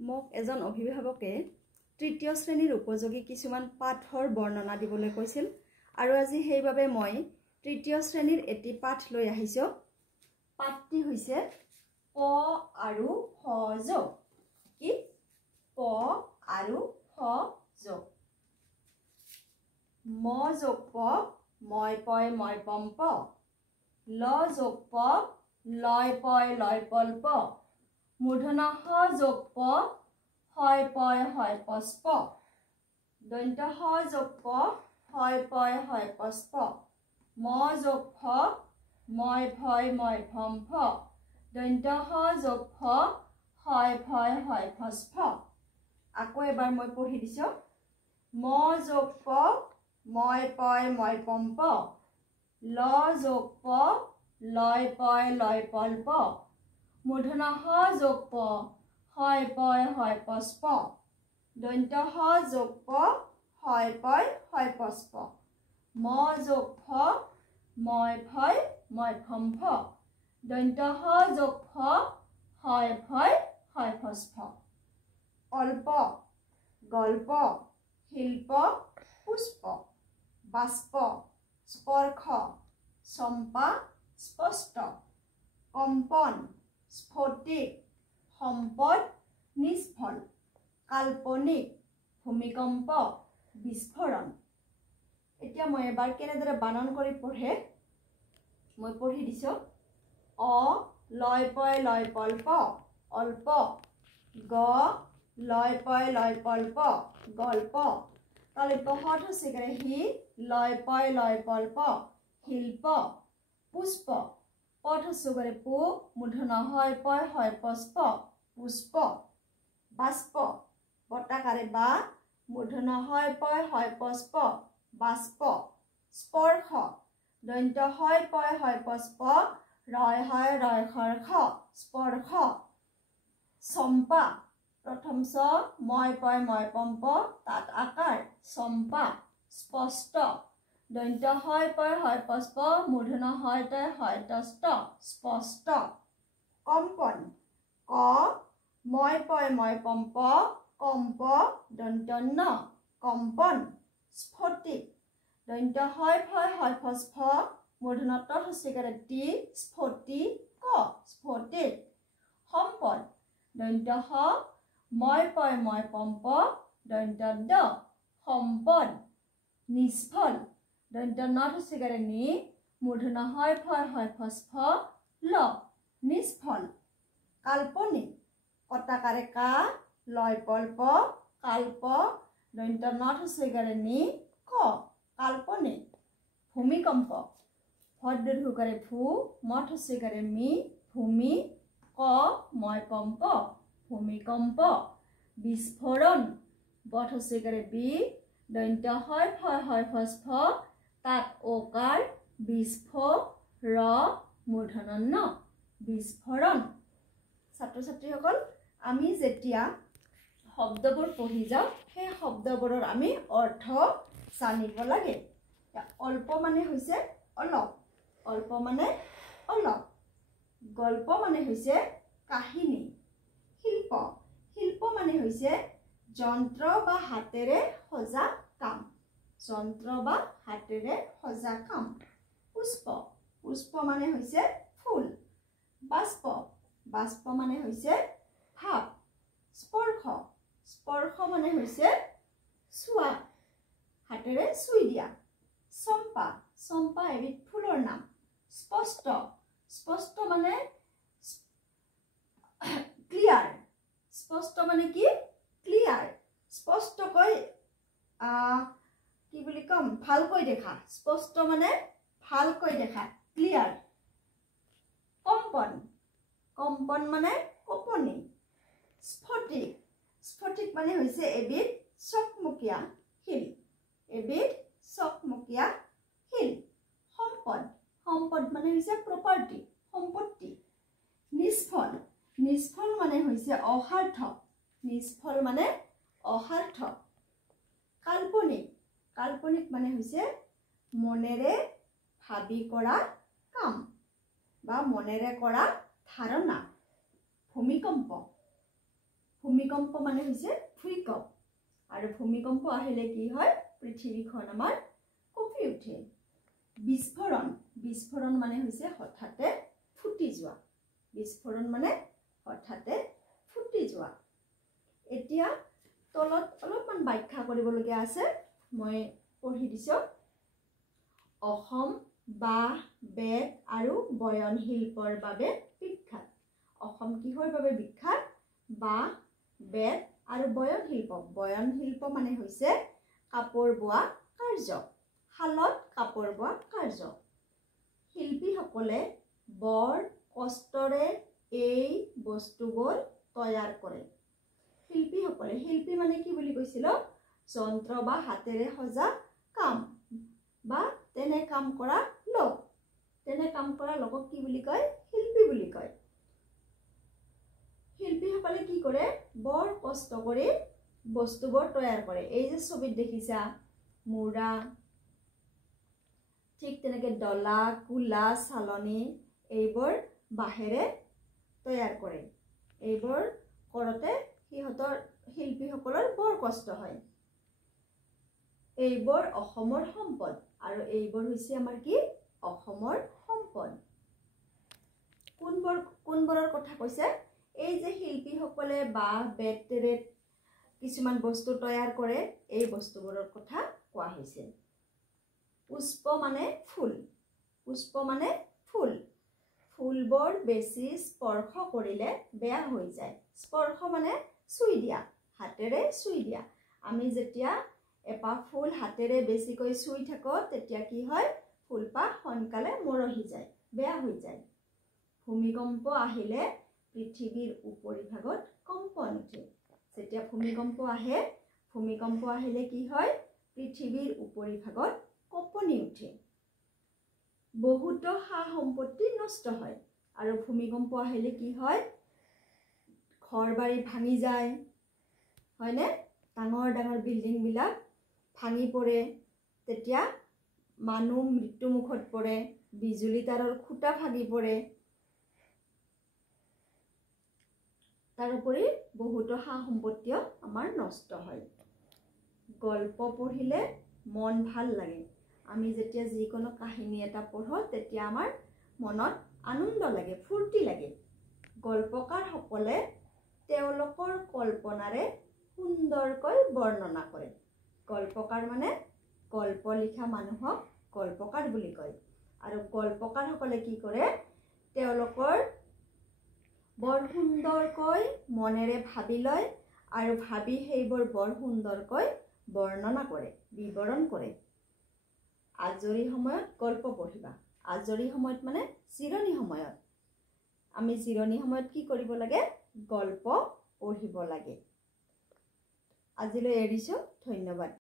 মোক এজন অভিভাৱকে তৃতীয় শ্ৰেণীৰ উপযোগী কিছুমান পাঠৰ বৰ্ণনা দিবলৈ কৈছিল আৰু আজি সেইবাবে মই তৃতীয় শ্ৰেণীৰ এটি পাঠ লৈ আহিছোঁ। পাঠটি হৈছে প আৰু খ যোগ। কি? প আৰু খ যোগ। ম যোগ প, মই পয় মই পম প। ল যোগ প, লয় পয় লয় পল প। মূৰ্ধন্য হ যোগ প, হয় পয় হয় পচ প। দন্ত্য হ যোগ প, হয় পয় হয় পচ প। ম যোগ ফ, মই ভয় মই ভম ফ। দন্ত্য হ যোগ ফ, হয় ভয় হয় ফচ ফ। আকৌ এবাৰ মই পঢ়ি দিছোঁ। ম যোগ প, মই পয় মই পম প। ল যোগ প, লয় পয় লয় পল প। মূৰ্ধন্য হ যোগ প, হয় পয় হয় পচ প। দন্ত্য হ যোগ প, হয় পয় হয় পচ প। ম যোগ ফ, মই ভয় মই ফম ফ। দন্ত্য হ যোগ ফ, হয় ভয় হয় ফচ ফ। অল্প, গল্প, শিল্প, পুষ্প। বাষ্প, স্পৰ্শ, চম্পা, স্পষ্ট। কম্পন, স্ফটিক, সম্পদ, নিষ্ফল। কাল্পনিক, ভূমিকম্প, বিস্ফোৰণ। এতিয়া মই এবাৰ কেনেদৰে বানান কৰি পঢ়ে মই পঢ়ি দিছোঁ। অ লয় পয় লয় পল প, অল্প। গ লয় পয় লয় পল প, গল্প। তালব্য হ থচিকাৰে হি, লয় পয় লয় পল প, শিল্প। পুষ্প, প থচুকাৰে পু, মূৰ্ধন্য হয় পয় হয় পচ প, পুষ্প। বাষ্প, বতাকাৰে বা, মূৰ্ধন্য হয় পয় হয় পচ প, বাষ্প। স্পৰ্শ, দন্ত্য হয় পয় হয় পচ প, ৰয় হয় ৰয় খৰ খ, স্পৰ্শ। চম্পা, প্ৰথম চ, মই পয় মই পম প, তাত আকাৰ, চম্পা। স্পষ্ট, দন্ত্য হয় পয় হয় পচ প, মূৰ্ধন্য হয় তয় হয় তচ ত, স্পষ্ট। কম্পন, ক মই পয় মই পম প, কম্প, দন্ত্য ন, কম্পন। স্ফটিক, দন্ত্য হয় ফয় হয় ফচ ফ, মূৰ্ধন্য ত থচিকাৰে তি, স্ফটি ক, স্ফটিক। সম্পদ, দন্ত্য হ, মই পয় মই পম প, দন্ত্য দ, সম্পদ। নিষ্ফল, দন্ত্য ন থচিকাৰে নি, মূৰ্ধন্য হয় ফয় হয় ফচ ফ, ল, নিষ্ফল। কাল্পনিক, কটাকাৰে কা, লয় পল প, কাল্প, দন্ত্য ন থচিকাৰে নি, ক, কাল্পনিক। ভূমিকম্প, ভদ্ৰধুকাৰে ভূ, ম থচিকাৰে মি, ভূমি। ক মই পম প, ভূমিকম্প। বিস্ফোৰণ, ব থচিকাৰে বি, দন্ত্য হয় ফয় হয় ফচ ফ, তাত অকাৰ, বিস্ফ, ৰ, মূৰ্ধন্য ন, বিস্ফোৰণ। ছাত্ৰ ছাত্ৰীসকল, আমি যেতিয়া শব্দবোৰ পঢ়ি যাওঁ সেই শব্দবোৰৰ আমি অৰ্থ জানিব লাগে। অল্প মানে হৈছে অলপ, অল্প মানে অলপ। গল্প মানে হৈছে কাহিনী। শিল্প, শিল্প মানে হৈছে যন্ত্ৰ বা হাতেৰে সজা কাম, যন্ত্ৰ বা হাতেৰে সজা কাম। পুষ্প, পুষ্প মানে হৈছে ফুল। বাষ্প, বাষ্প মানে হৈছে ভাপ। স্পৰ্শ, স্পৰ্শ মানে হৈছে চুৱা, হাতেৰে চুই দিয়া। চম্পা, চম্পা এবিধ ফুলৰ নাম। স্পষ্ট, স্পষ্ট মানে ক্লিয়াৰ। স্পষ্ট মানে কি? ক্লিয়াৰ। স্পষ্টকৈ কি বুলি কম, ভালকৈ দেখা। স্পষ্ট মানে ভালকৈ দেখা, ক্লিয়াৰ। কম্পন, কম্পন মানে কঁপনি। স্ফটিক, স্ফটিক মানে হৈছে এবিধ চকমকীয়া শিল, এবিধ চকমকীয়া শিল। সম্পদ, সম্পদ মানে হৈছে প্ৰপাৰ্টি, সম্পত্তি। নিষ্ফল, নিষ্ফল মানে হৈছে অসাৰ্থক, নিষ্ফল মানে অসাৰ্থক। কাল্পনিক, কাল্পনিক মানে হৈছে মনেৰে ভাবি কৰা কাম বা মনেৰে কৰা ধাৰণা। ভূমিকম্প, ভূমিকম্প মানে হৈছে ভূঁইকঁপ আৰু ভূমিকম্প আহিলে কি হয় পৃথিৱীখন আমাৰ কঁপি উঠে বিস্ফোৰণ মানে হৈছে হঠাতে ফুটি যোৱা বিস্ফোৰণ মানে হঠাতে ফুটি যোৱা এতিয়া তলত অলপমান ব্যাখ্যা কৰিবলগীয়া আছে মই পঢ়ি দিছো অসম বাঁহ বেত আৰু বয়ন শিল্পৰ বাবে বিখ্যাত অসম কিহৰ বাবে বিখ্যাত বাঁহ বেত আৰু বয়ন শিল্প মানে হৈছে কাপোৰ বোৱা কাৰ্য শালত কাপোৰ বোৱা কাৰ্য শিল্পীসকলে বৰ কষ্টৰে এই বস্তুবোৰ তৈয়াৰ কৰে শিল্পী মানে কি বুলি কৈছিল যন্ত্ৰ বা হাতেৰে সজা কাম বা তেনে কাম কৰা লোকক কি বুলি কয় শিল্পী বুলি কয় শিল্পীসকলে কি কৰে বৰ কষ্ট কৰি বস্তুবোৰ তৈয়াৰ কৰে এই যে ছবিত দেখিছা মুৰা ঠিক তেনেকে ডলা কুলা চালনী এইবোৰ বাহেৰে তৈয়াৰ কৰে এইবোৰ কৰতে সিহঁতৰ শিল্পীসকলৰ বৰ কষ্ট হয় এইবোৰ অসমৰ সম্পদ আৰু এইবোৰ হৈছে আমাৰ কি অসমৰ সম্পদ কোনবোৰৰ কথা কৈছে এই যে শিল্পীসকলে বাঁহ বেতেৰে কিছুমান বস্তু তৈয়াৰ কৰে এই বস্তুবোৰৰ কথা কোৱা হৈছে পুষ্প মানে ফুল ফুলবোৰ বেছি স্পৰ্শ কৰিলে বেয়া হৈ যায় স্পৰ্শ মানে চুই দিয়া হাতেৰে চুই দিয়া আমি যেতিয়া এপাহ ফুল হাতেৰে বেছিকৈ চুই থাকো তেতিয়া কি হয় ফুলপাহ সোনকালে মৰহি যায় বেয়া হৈ যায় ভূমিকম্প আহিলে পৃথিৱীৰ উপৰিভাগত কম্পন উঠে যেতিয়া ভূমিকম্প আহিলে কি হয় পৃথিৱীৰ উপৰিভাগত কঁপনি উঠে বহুতো সা সম্পত্তি নষ্ট হয় আৰু ভূমিকম্প আহিলে কি হয় ঘৰবাৰী ভাঙি যায় হয়নে ডাঙৰ বিল্ডিং বিলাক ভাঙি পৰে তেতিয়া মানুহ মৃত্যুমুখত পৰে বিজুলী তাৰৰ খুঁটা ভাঙি পৰে তাৰোপৰি বহুতো সা সম্পত্তিও আমাৰ নষ্ট হয় গল্প পঢ়িলে মন ভাল লাগে আমি যেতিয়া যিকোনো কাহিনী এটা পঢ়ো তেতিয়া আমাৰ মনত আনন্দ লাগে ফূৰ্তি লাগে গল্পকাৰসকলে তেওঁলোকৰ কল্পনাৰে সুন্দৰকৈ বৰ্ণনা কৰে গল্পকাৰ মানে গল্প লিখা মানুহক গল্পকাৰ বুলি কয় আৰু গল্পকাৰসকলে কি কৰে তেওঁলোকৰ বৰ সুন্দৰকৈ মনেৰে ভাবি লয় আৰু ভাবি সেইবোৰ বৰ সুন্দৰকৈ বৰ্ণনা কৰে বিৱৰণ কৰে আজৰি সময়ত গল্প পঢ়িবা আজৰি সময়ত মানে জিৰণি সময়ত আমি জিৰণি সময়ত কি কৰিব লাগে গল্প পঢ়িব লাগে আজিলৈ এৰিছো ধন্যবাদ